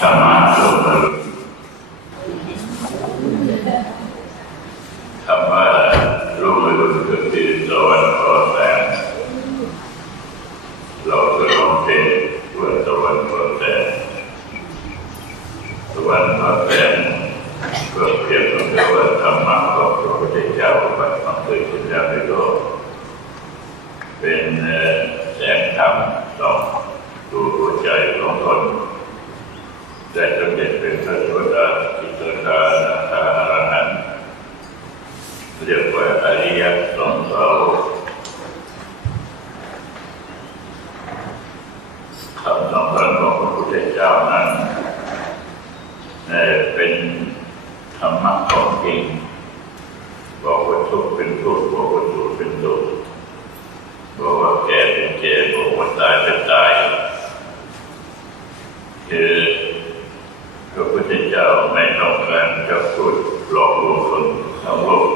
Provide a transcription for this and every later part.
ธรรมะลงมาคำว่ารูปมนุษย์ก็คือสวรรค์ขอแสงเราก็ลองเป็นว่าสวรรค์ขอแสงสวรรค์ขอแสงก็เปรียบกับว่าธรรมะของพระพุทธเจ้าบัดมาเกิดขึ้นแล้วในโลกเป็นแสงธรรมส่องดูหัวใจของตน ได้สำเร็จเป็นพระโสดาจิตตานาคาอรหันต์เรียกว่าอริยสงสาวกคำสอนของพระพุทธเจ้านั้นเอ่อเป็นธรรมะของจริงบอกว่าทุกข์เป็นทุกข์บอกว่าสุขเป็นสุขบอกว่าแก่เป็นแก่บอกว่าตายเป็นตาย คือพระพุทธเจ้าไม่ต้องการจะพูดหลอกลวงคนทั้งโลก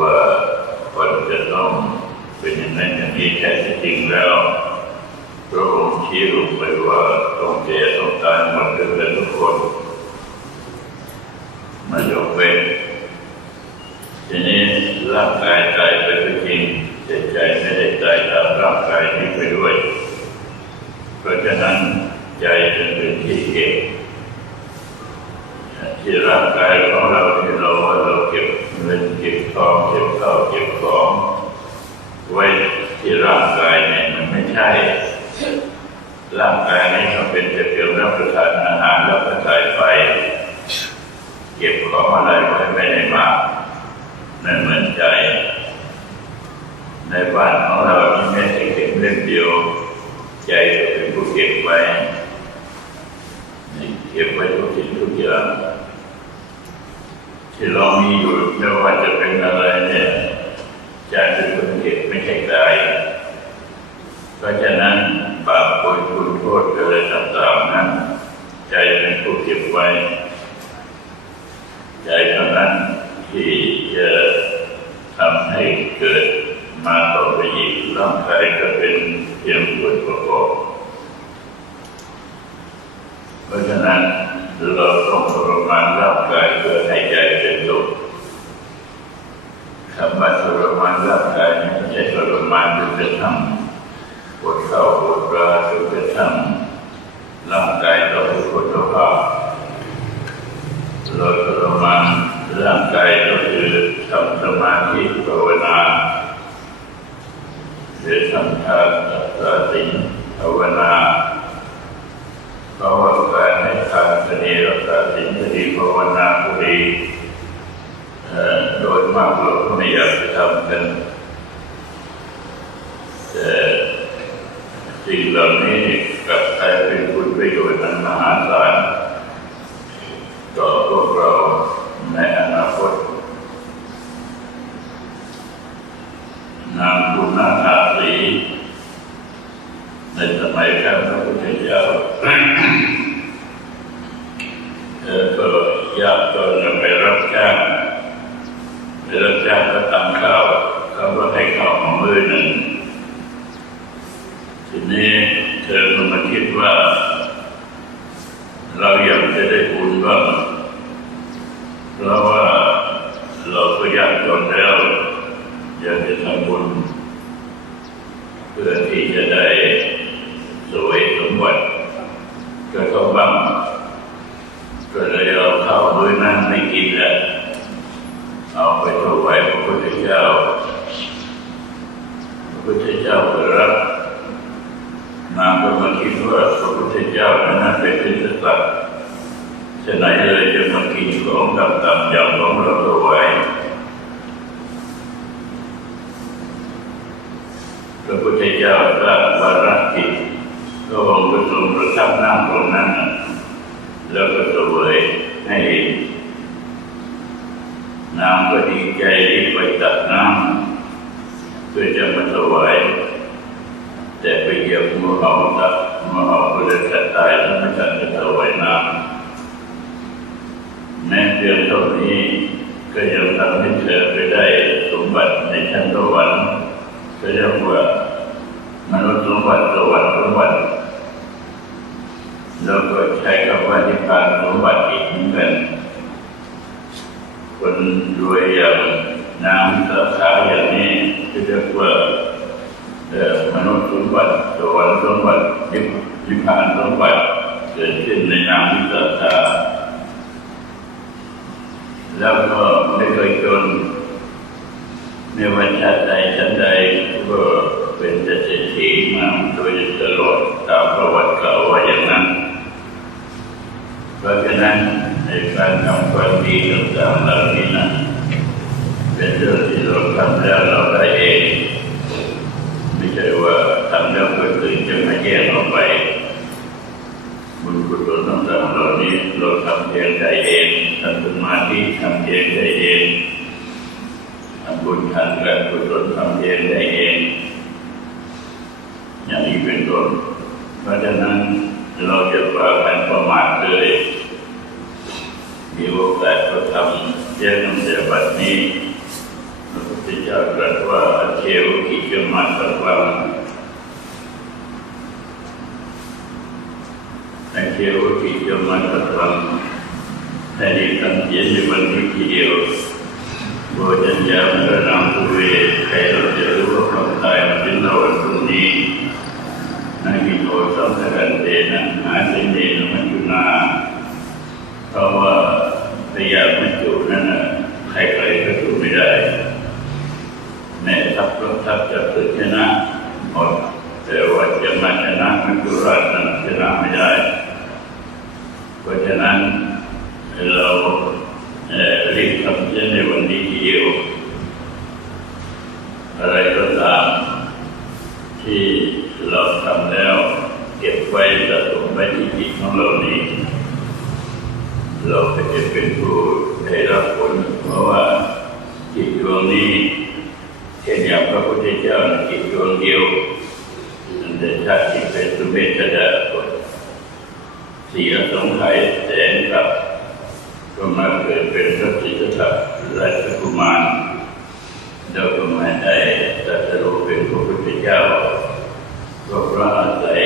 ว่าคนจะต้องเป็นอย่างนั้นอย่างนี้แท้จริงแล้วพระองค์ชี้ลงไปว่าต้องแก่ต้องตายหมดกันทุกคนมันยกเว้นทีนี้ร่างกายตายไปก็จริงแต่ใจไม่ได้ตายตามร่างกายนี้ไปด้วย เพราะฉะนั้น ใจจึงเป็นที่เก็บที่ร่างกายของเราที่เราเราเก็บเงินเก็บทองเก็บข้าวเก็บของไว้ที่ร่างกายเนี่ยมันไม่ใช่ ร่างกายนี้มันเป็นแต่เพียงรับประทานอาหารรับประทานไฟเก็บของอะไรไว้ไม่ได้มากนั่นเหมือนใจ ในบ้านของเราที่แม้แต่เก็บเล่มเดียว ใจก็เป็นผู้เก็บไว้ เก็บไว้ทุกสิ่งทุกอย่างที่เรามีอยู่ไม่ว่าจะเป็นอะไรเนี่ยใจเป็นคนเก็บไม่ใช่กายเพราะฉะนั้นบาปบุญคุณโทษอะไรต่างๆนั้นใจเป็นผู้เก็บไว้ ใจเท่านั้นที่จะทำให้เกิดมาต่อไปอีกร่างกายก็เป็นเพียงส่วนประกอบเพราะฉะ นั้น เราต้องทรมานร่างกายเพื่อให้ใจเป็นสุขคำว่าทรมานร่างกายไม่ใช่ทรมานจนกระทั่งปวดเข้าปวดปลาจนกระทั่งร่างกายเราเป็นคนภาพเราทรมานร่างกายก็คือทำสมาธิภาวนาหรือทำทานรักษาศีลภาวนาเพราะว่าการให้ทานก็ดีรักษาศีลก็ดีภาวนาก็ดีเอ่อโดยมา ก็ไม่อยากจะทำกัน แต่สิ่งเหล่านี้กับกลายเป็นคุณประโยชน์อันมหาศาลต่อพวกเราในอนาคตนามคุณนาถาสีในสมัยครั้งพระพุทธเจ้า เออก็ยากจนไปรับจ้างไป รับจ้างก็ทำข้าวเขาก็ให้ข้าวมามือหนึ่งทีนี้เธอก็มาคิดว่า เราอยากจะได้บุญบ้างเพราะว่าเราก็ยากจนแล้วอยากจะทำบุญเพื่อที่จะได้สวยสมบัติก็ต้องบ้างก็เลยเอาข้าวมื้อนั้นไม่กินแล้ว เอาไปถวายพระพุทธเจ้า พระพุทธเจ้าก็รับนางก็มาคิดว่าพระพุทธเจ้านั้นเป็นที่สัตว์ฉะนั้นเลยจะมากินของต่ำๆอย่างของเราถวาย พระพุทธเจ้าตรัสวาระกิจก็องค์ประชุมประทับนั่งตรงนั้นน่ะแล้วก็เสวยให้น้ำ ก็ดีใจรีบไปตักน้ำเพื่อจะมาถวายแต่ไปเหยียบมือเอาตักมือเอาก็เลยจะตายแล้วไม่ทันจะถวายน้ำแม้เพียงเท่านี้ก็ยังทำให้เธอไปได้สมบัติในชั้นสวรรค์ก็เรียกว่ามนุษย์สมบัติสวรรค์สมบัติแล้วก็ใช้คำว่านิพพานสมบัติอีกเหมือนกัน คนรวยอย่างน้ำสาขาอย่างนี้ก็เรียกว่าเอ่อมนุษย์สมบัติสวรรค์สมบัตินิพพานสมบัติเกิดขึ้นในนามวิสาขาแล้วก็ไม่เคยจนไม่ว่าชาติใดชาติใดก็เป็นเศรษฐีมาโดยตลอดตามประวัติเก่าว่าอย่างนั้น เพราะฉะนั้น ในการทำความดีต่างๆเหล่านี้นะเป็นเรื่องที่เราทำแล้วเราได้เอง ไม่ใช่ว่าทำแล้วคนอื่นจะมาแย่งเราไป บุญกุศลต่างๆเหล่านี้เราทำเองได้เองทำสมาธิทำเองได้เองทำบุญทานการกุศลทำเองได้เอง อย่างนี้เป็นต้นเพราะฉะนั้นเราจะพากันประมาทเลย มีโอกาสก็ทำแจ้งนำเสียบัดนี้พระพุทธเจ้าตรัสว่าเชวกิจมาสังวังอเชวกิจมาสังวังแต่ดีคำเขียนในวันนี้ทีเดียวโบจัญญาพระนามภูเวใครเราจะรู้ว่าความตายมาถึงเราวันพรุ่งนี้นามิโตสัมภกันเตนะหาเสนเนนมัจจุนาเพราะว่า นอยู่นั่นใครๆก็อยู่ไม่ได้แม่ทัพรบทัพจะฝึกชนะหมดแต่ว่าจะมาชนะมันกุราชนั้นชนะไม่ได้ เพราะฉะนั้นเราเอ่อรีบทำเช่นในวันนี้ทีเดียวอะไรก็ตามที่เราทำแล้ว เก็บไว้สะสมไว้ที่จิตของเรานี้ เราก็จะเป็นผู้ได้รับผลเพราะว่าจิตดวงนี้เช่นอย่างพระพุทธ เจ้าจิตดวงเดียวมันจะชาติตเป็นสุเมธดาคนสี่สงไขยแสนกับก็มาเกิดเป็นพระสิทธัตถะราชกุมารแล้วก็มาได้ตรัสรู้เป็นพระพุทธเจ้าก็เพราะอาศัย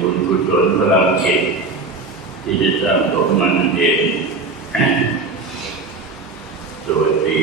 บุญกุศลพลังจิตที่จะสร้างสมมันเองโดยที่